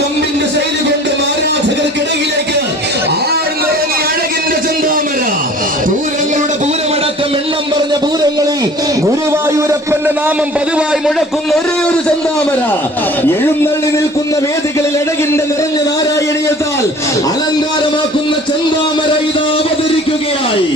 കൊമ്പിന്റെ ശൈലി കൊണ്ട് ആരാധകർക്കിടയിലേക്ക് ആഴ്ന്നിറങ്ങി അഴകിന്റെ ചെന്താമര. പൂരങ്ങളുടെ പൂരമടക്കം എണ്ണം പറഞ്ഞ പൂരങ്ങളിൽ ഗുരുവായൂരപ്പന്റെ നാമം പതിവായി മുഴക്കുന്ന ഒരേ ഒരു ചെന്താമര. എഴുന്നള്ളി നിൽക്കുന്ന വേദികളിൽ അഴകിന്റെ നിറഞ്ഞ നാരായണീയത്താൽ അലങ്കാരമാക്കുന്ന ചെന്താമര ഇതാ അവതരിക്കുകയായി.